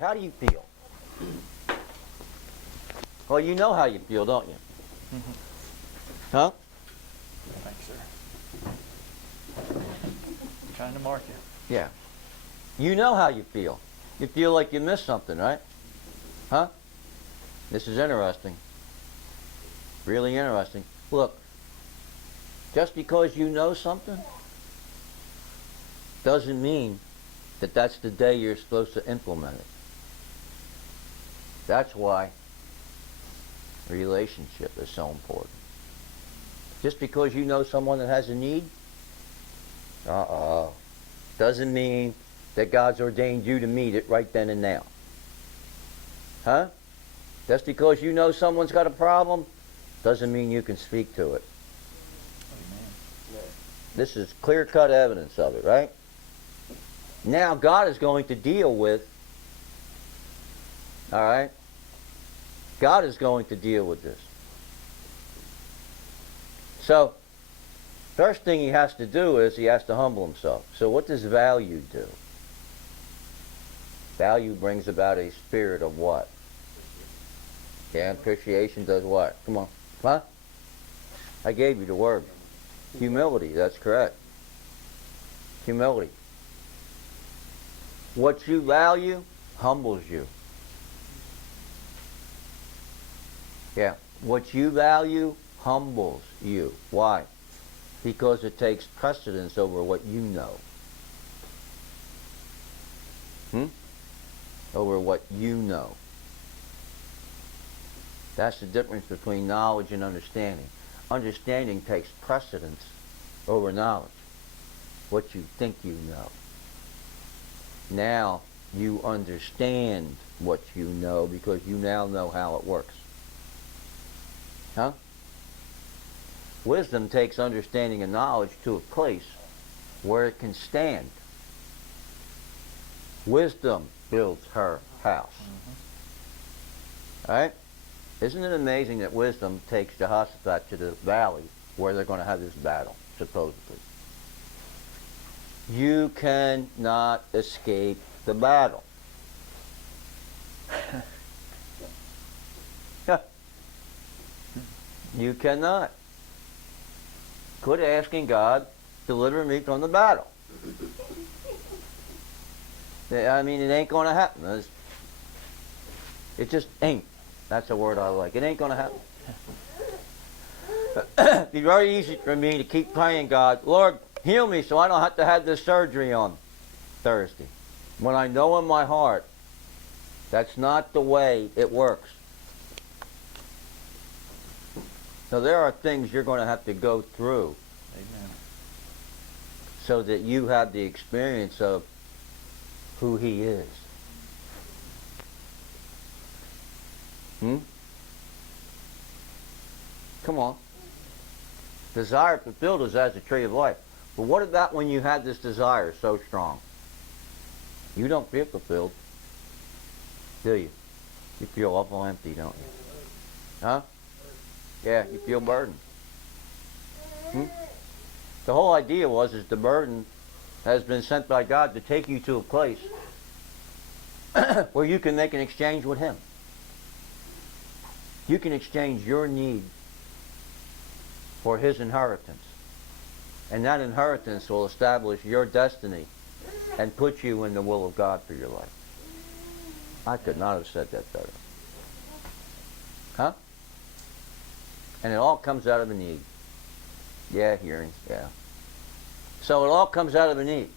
how do you feel? Well, you know how you feel, don't you? Huh? Thanks, sir. Trying to mark you. Yeah. You know how you feel. You feel like you missed something, right? Huh? This is interesting. Really interesting. Look, just because you know something doesn't mean that that's the day you're supposed to implement it. That's why relationship is so important. Just because you know someone that has a need, doesn't mean that God's ordained you to meet it right then and now. Huh? Just because you know someone's got a problem, doesn't mean you can speak to it. Amen. This is clear-cut evidence of it, right? Now God is going to deal with, all right? God is going to deal with this. So, first thing he has to do is he has to humble himself. So what does value do? Value brings about a spirit of what? Yeah, appreciation does what? Come on. Huh? I gave you the word. Humility, that's correct. Humility. What you value humbles you. Yeah. What you value humbles you. Why? Because it takes precedence over what you know. Over what you know. That's the difference between knowledge and understanding. Understanding takes precedence over knowledge. What you think you know. Now you understand what you know because you now know how it works. Huh? Wisdom takes understanding and knowledge to a place where it can stand. Wisdom builds her house. All right? Isn't it amazing that wisdom takes Jehoshaphat to the valley where they're going to have this battle, supposedly? You cannot escape the battle. You cannot. Quit asking God, deliver me from the battle. I mean, it ain't going to happen. It just ain't. That's a word I like. It ain't going to happen. It'd be very easy for me to keep praying God, Lord, heal me so I don't have to have this surgery on Thursday. When I know in my heart that's not the way it works. So there are things you're going to have to go through. Amen. So that you have the experience of who He is. Come on. Desire fulfilled is as a tree of life. But what about when you have this desire so strong? You don't feel fulfilled, do you? You feel awful empty, don't you? Huh? Yeah, you feel burdened. The whole idea is the burden has been sent by God to take you to a place where you can make an exchange with Him. You can exchange your need for His inheritance. And that inheritance will establish your destiny and put you in the will of God for your life. I could not have said that better. Huh? And it all comes out of a need. Yeah, hearing, yeah. So it all comes out of a need.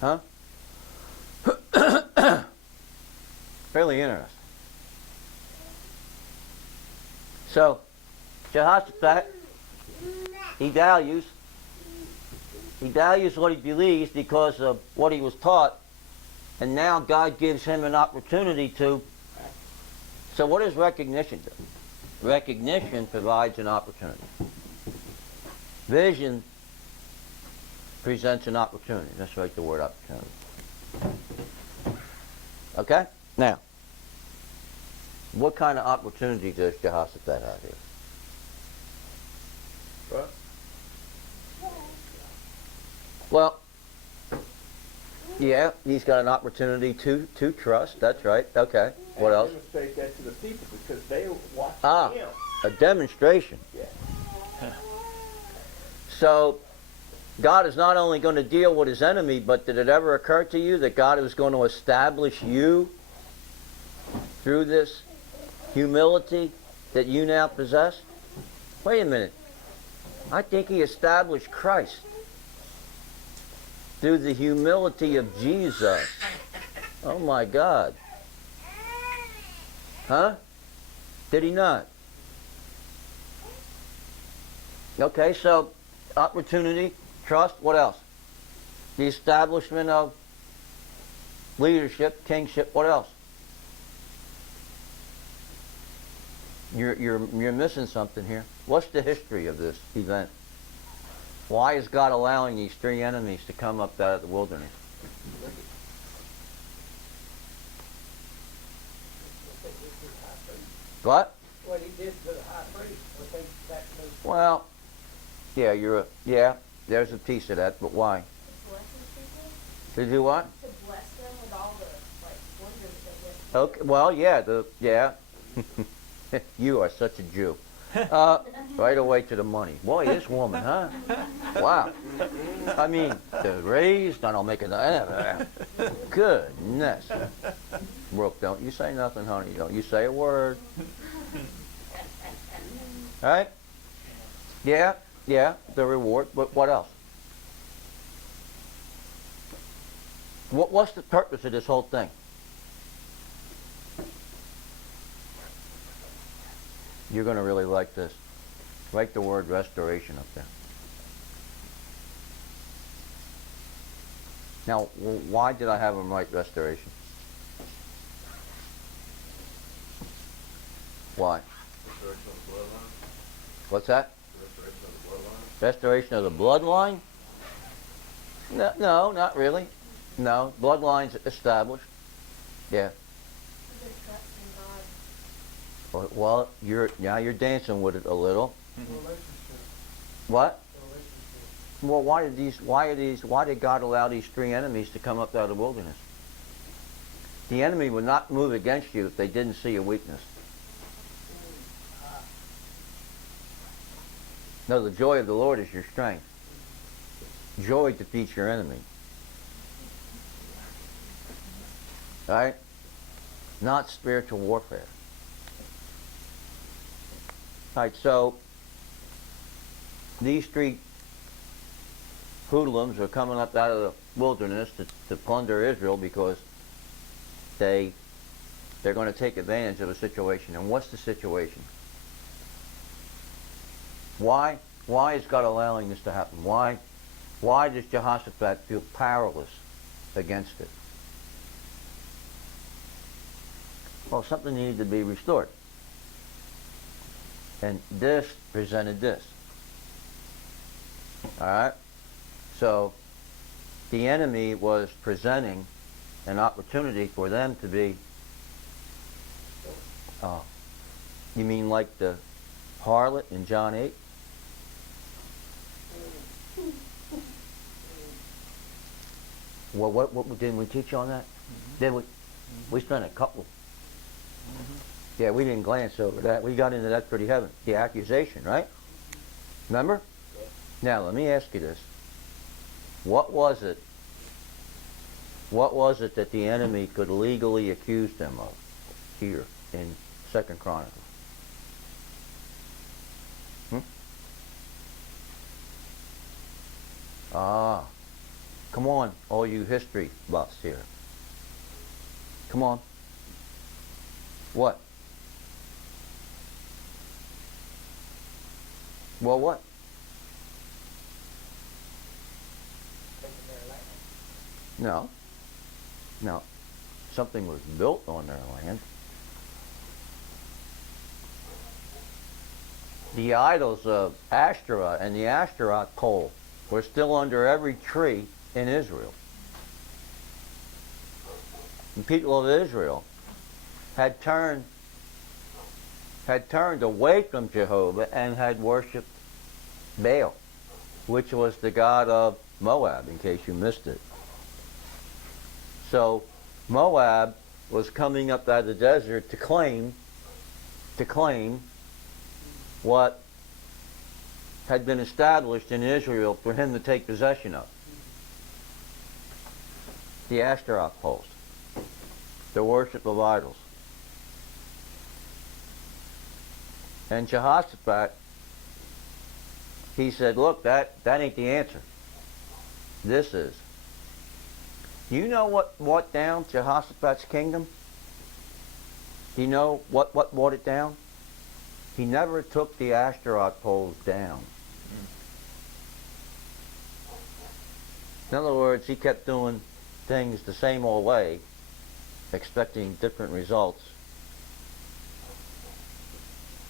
Huh? Fairly interesting. So, Jehoshaphat, he values what he believes because of what he was taught, and now God gives him an opportunity to. So what does recognition do? Recognition provides an opportunity. Vision presents an opportunity. Let's write the word opportunity. Okay? Now, what kind of opportunity does Jehoshaphat have here? Well, Yeah, he's got an opportunity to trust. That's right. Okay. What and else? demonstrate that to the people because they watch Ah, him. a demonstration. Yeah. So God is not only going to deal with his enemy, but did it ever occur to you that God is going to establish you through this humility that you now possess? Wait a minute. I think he established Christ through the humility of Jesus. Oh my God. Huh? Did he not? Okay, so opportunity, trust, what else? The establishment of leadership, kingship, what else? You're missing something here. What's the history of this event? Why is God allowing these three enemies to come up out of the wilderness? What? What he did to the high priest, I think that was Well, there's a piece of that, but why? Bless his people? To do what? To bless them with all the wonders that Okay, well, you are such a Jew. Right away to the money. Boy, this woman, huh? Wow. I mean, the raised, I don't make it. Goodness. Brooke, don't you say nothing, honey. Don't you say a word. Right? Yeah, the reward. But what else? What's the purpose of this whole thing? You're going to really like this. Write the word restoration up there. Now, why did I have him write restoration? Why? Restoration of the bloodline. What's that? Restoration of the bloodline. Restoration of the bloodline? No, not really. No, bloodline's established. Yeah. they trust in God. Well, you're dancing with it a little. relationship. What? Relationship. Well, why did God allow these three enemies to come up out of the wilderness? The enemy would not move against you if they didn't see a weakness. No, the joy of the Lord is your strength. Joy defeats your enemy. Right? Not spiritual warfare. Right, so these three hoodlums are coming up out of the wilderness to plunder Israel because they're going to take advantage of a situation. And what's the situation? Why is God allowing this to happen? Why does Jehoshaphat feel powerless against it? Well, something needed to be restored. And this presented this. All right? So the enemy was presenting an opportunity for them to be, you mean like the harlot in John 8? Well, what didn't we teach on that? Did we? We spent a couple. Yeah, we didn't glance over that. We got into that pretty heavy. The accusation, right? Remember? Now, let me ask you this. What was it that the enemy could legally accuse them of here in 2 Chronicles? Come on, all you history buffs here. Come on. What? Well, what? Taking their land. No. Something was built on their land. The idols of Ashtoreth and the Ashtaroth pole were still under every tree in Israel. The people of Israel had turned away from Jehovah and had worshipped Baal, which was the god of Moab, in case you missed it. So Moab was coming up out of the desert to claim what had been established in Israel for him to take possession of. The Ashtaroth poles, the worship of idols. And Jehoshaphat, he said, look, that ain't the answer. This is. You know what brought down Jehoshaphat's kingdom? Do you know what brought it down? He never took the Ashtaroth poles down. In other words, he kept doing things the same old way, expecting different results.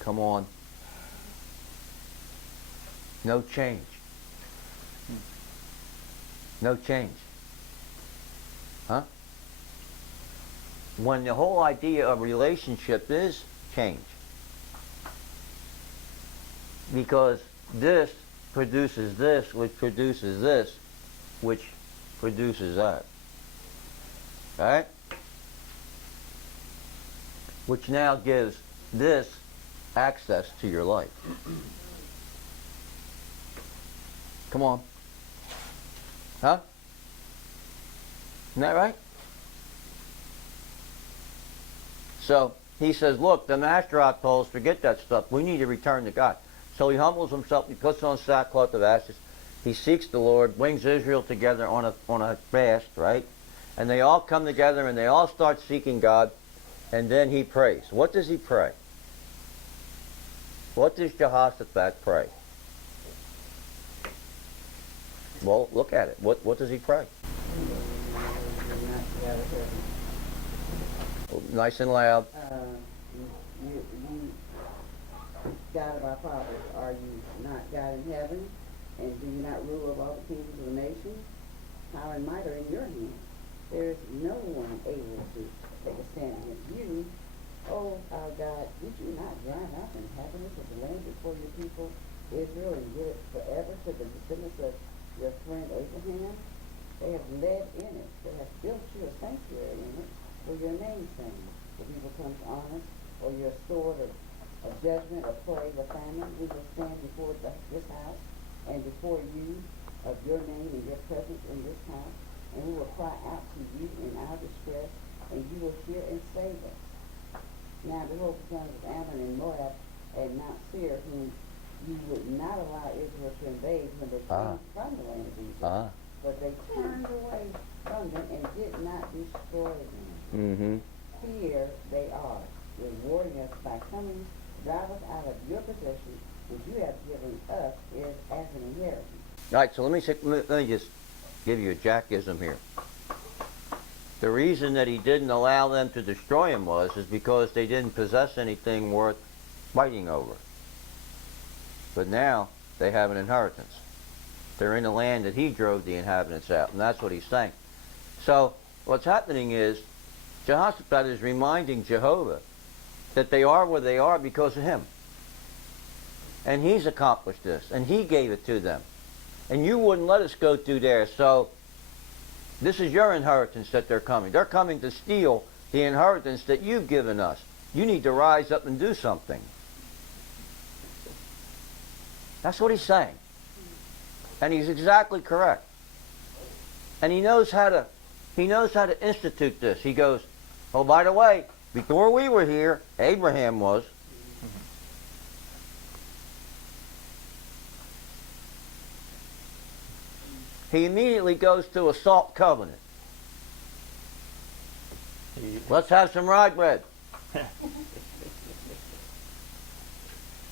Come on. No change. No change. Huh? When the whole idea of relationship is change. Because this produces this, which produces this, which produces that. Right? Which now gives this access to your life. Come on. Huh? Isn't that right? So he says, look, the Ashtaroth poles, forget that stuff. We need to return to God. So he humbles himself, he puts on sackcloth of ashes, he seeks the Lord, brings Israel together on a fast, right? And they all come together and they all start seeking God, and then he prays. What does he pray? What does Jehoshaphat pray? Well, look at it. What does he pray? Nice and loud. You, God of our fathers, are you not God in heaven? And do you not rule over all the kingdoms of the nations? Power and might are in your hand. There is no one able to take a stand against you. Oh, our God, did you not drive out the inhabitants of the land before your people Israel and give it forever to the descendants of your friend Abraham? They have led in it. They have built you a sanctuary in it for your name's sake. The people come to honor, or your sword of judgment, or plague, or famine. We will stand before this house and before you of your name and your presence in this house, and we will cry out to you in our distress, and you will hear and save us. Now behold, the sons of Ammon and Moab and Mount Seir, whom you would not allow Israel to invade when they came from the land of Egypt, but they turned away from them and did not destroy them. Mm-hmm. Here they are, rewarding us by coming to drive us out of your possession, which you have given us is as an inheritance. All right, so let me just give you a jackism here. The reason that he didn't allow them to destroy him is because they didn't possess anything worth fighting over. But now they have an inheritance. They're in the land that he drove the inhabitants out, and that's what he's saying. So what's happening is Jehoshaphat is reminding Jehovah that they are where they are because of him. And he's accomplished this, and he gave it to them. And you wouldn't let us go through there, so this is your inheritance that they're coming. They're coming to steal the inheritance that you've given us. You need to rise up and do something. That's what he's saying. And he's exactly correct. And he knows how to institute this. He goes, oh, by the way, before we were here, Abraham was. He immediately goes to a salt covenant. Let's have some rye bread.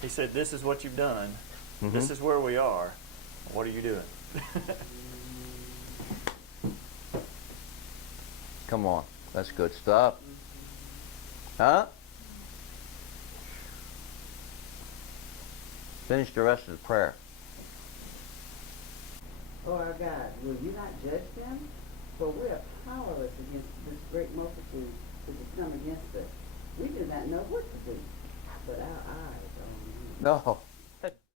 He said, this is what you've done. Mm-hmm. This is where we are. What are you doing? Come on. That's good stuff. Huh? Finish the rest of the prayer. Oh, our God, will you not judge them? For we are powerless against this great multitude which has come against us. We do not know what to do, but our eyes are on you. No.